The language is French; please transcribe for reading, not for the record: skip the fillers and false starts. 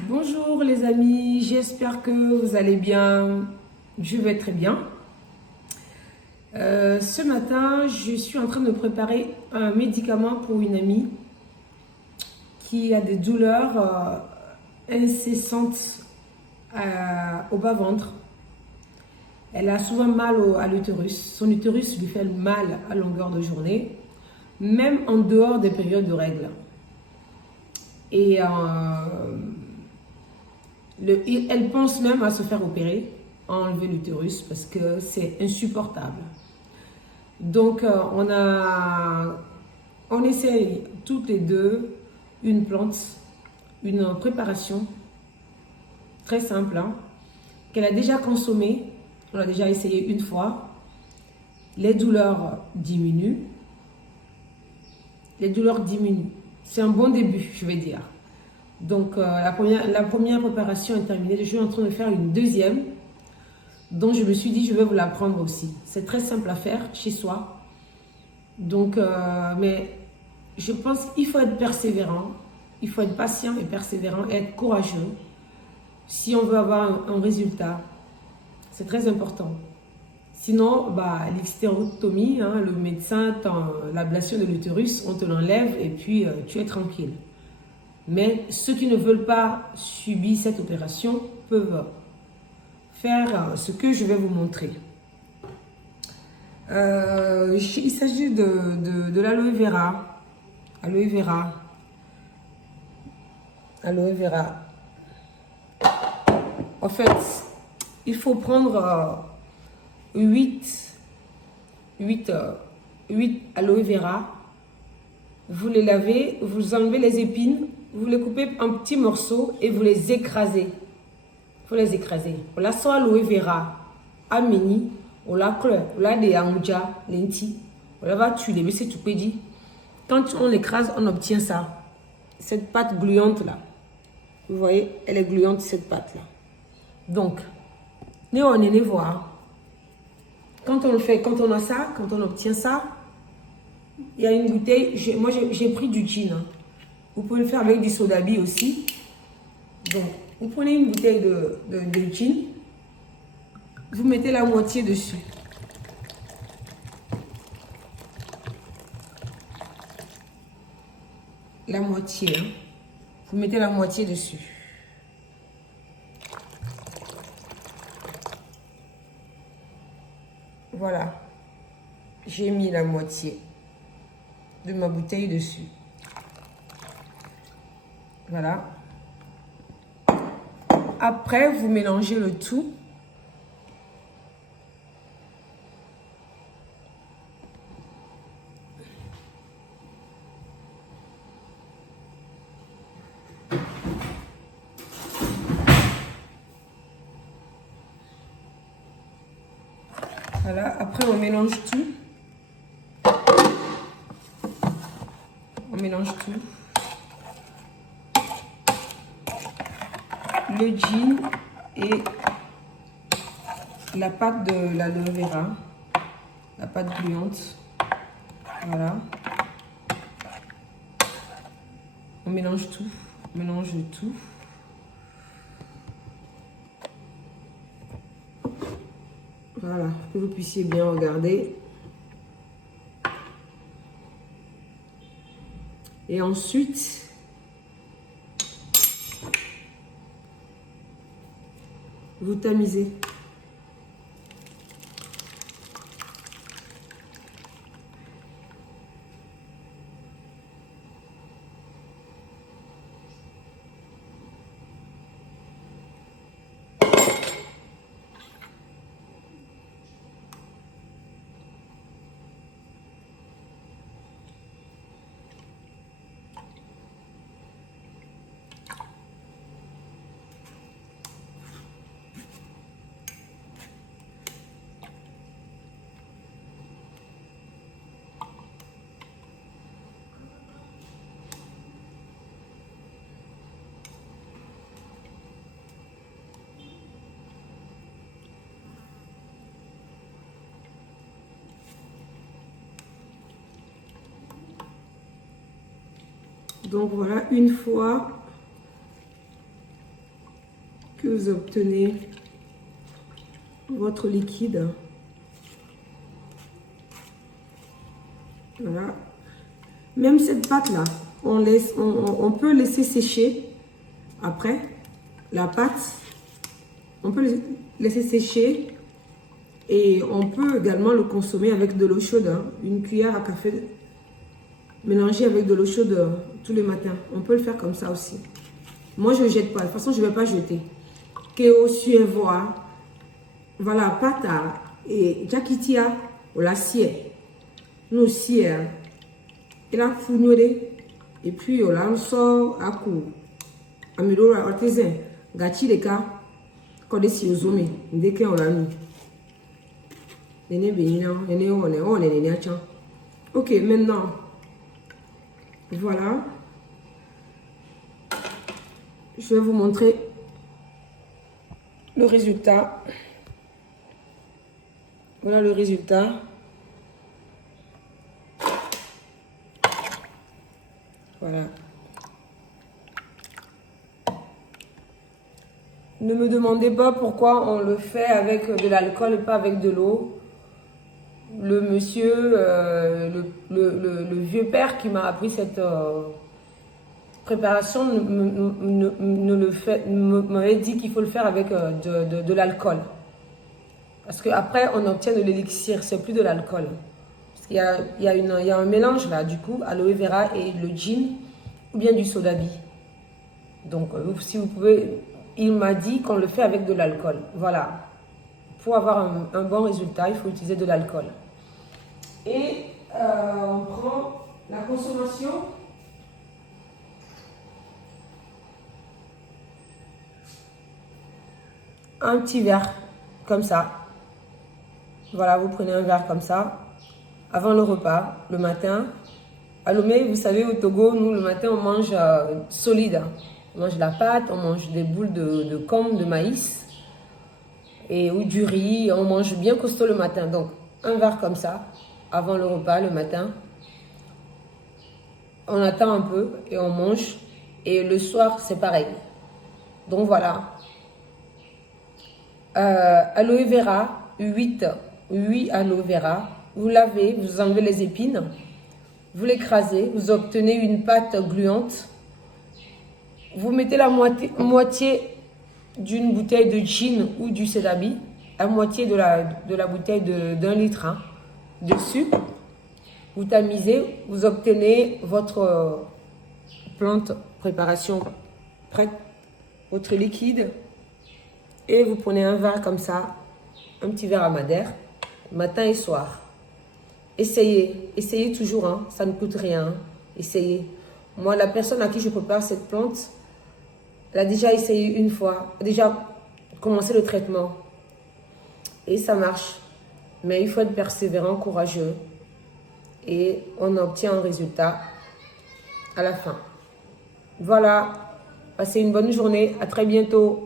Bonjour les amis, j'espère que vous allez bien. Je vais très bien. Ce matin, je suis en train de préparer un médicament pour une amie qui a des douleurs incessantes au bas-ventre. Elle a souvent mal à l'utérus. Son utérus lui fait mal à longueur de journée, même en dehors des périodes de règles. Et elle pense même à se faire opérer, à enlever l'utérus parce que c'est insupportable. Donc on essaye toutes les deux une plante, une préparation très simple qu'elle a déjà consommée. On l'a déjà essayé une fois. Les douleurs diminuent. C'est un bon début, je vais dire. Donc la première préparation est terminée. Je suis en train de faire une deuxième. Donc je me suis dit, je vais vous l'apprendre aussi. C'est très simple à faire chez soi. Donc, mais je pense qu'il faut être persévérant. Il faut être patient et persévérant et être courageux. Si on veut avoir un résultat, c'est très important. Sinon, l'exstérectomie, le médecin, l'ablation de l'utérus, on te l'enlève et puis tu es tranquille. Mais ceux qui ne veulent pas subir cette opération peuvent faire ce que je vais vous montrer. Il s'agit de l'aloe vera. Aloe vera. Aloe vera. En fait, il faut prendre 8 aloe vera. Vous les lavez, vous enlevez les épines, vous les coupez en petits morceaux et vous les écrasez. Il faut les écraser. On la sort aloe vera. Ameni. On la clé. On la des amuja, lenti. On la va tuer, mais c'est tout petit. Quand on l'écrase, on obtient ça. Cette pâte gluante là. Vous voyez, elle est gluante cette pâte là. Donc, nous on est voir. Quand on le fait, quand on a ça, quand on obtient ça, il y a une bouteille. Moi j'ai pris du gin. Vous pouvez le faire avec du soda-bi aussi. Donc, vous prenez une bouteille de gin. Vous mettez la moitié dessus. La moitié. Vous mettez la moitié dessus. Voilà. J'ai mis la moitié de ma bouteille dessus. Voilà. Après, vous mélangez le tout. Voilà, après on mélange tout. On mélange tout. Le gin et la pâte de l'aloe vera. La pâte gluante. Voilà. On mélange tout. On mélange tout. Voilà, que vous puissiez bien regarder. Et ensuite, vous tamisez. Donc voilà, une fois que vous obtenez votre liquide. Voilà. Même cette pâte-là, on peut laisser sécher après la pâte. On peut laisser sécher et on peut également le consommer avec de l'eau chaude. Hein. Une cuillère à café mélangée avec de l'eau chaude tous les matins. On peut le faire comme ça aussi. Moi, je ne jette pas. De toute façon, je ne vais pas jeter. Keo suévoa. Voilà, pata et jakitia ou la siè. Nous siè. Et la fournée. Et puis, on sort à coup. Amilora artisan. Gachi les cas. Quand des si aux hommes. Dès qu'on l'a mis. Ok, maintenant. Voilà. Je vais vous montrer le résultat. Voilà le résultat. Voilà. Ne me demandez pas pourquoi on le fait avec de l'alcool et pas avec de l'eau. Le monsieur, le vieux père qui m'a appris cette préparation m'avait dit qu'il faut le faire avec de l'alcool. Parce qu'après, on obtient de l'élixir, c'est plus de l'alcool. Parce qu'il y a un mélange là, du coup, aloe vera et le gin, ou bien du sodabi. Donc, si vous pouvez, il m'a dit qu'on le fait avec de l'alcool. Voilà. Pour avoir un bon résultat, il faut utiliser de l'alcool. Et on prend la consommation. Un petit verre, comme ça. Voilà, vous prenez un verre comme ça, avant le repas, le matin. À Lomé, vous savez, au Togo, nous, le matin, on mange solide. On mange de la pâte, on mange des boules de corne, de maïs, ou du riz. On mange bien costaud le matin. Donc, un verre comme ça, avant le repas, le matin. On attend un peu et on mange. Et le soir, c'est pareil. Donc, voilà. Aloe vera, 8 aloe vera. Vous lavez, vous enlevez les épines. Vous l'écrasez, vous obtenez une pâte gluante. Vous mettez la moitié d'une bouteille de gin ou du sedabi, la moitié de la bouteille d'1 litre dessus. Vous tamisez, vous obtenez votre plante préparation prête, votre liquide. Et vous prenez un verre comme ça, un petit verre à madère, matin et soir. Essayez toujours, hein, ça ne coûte rien. Hein. Essayez. Moi, la personne à qui je prépare cette plante, elle a déjà essayé une fois, a déjà commencé le traitement. Et ça marche. Mais il faut être persévérant, courageux. Et on obtient un résultat à la fin. Voilà. Passez une bonne journée. À très bientôt.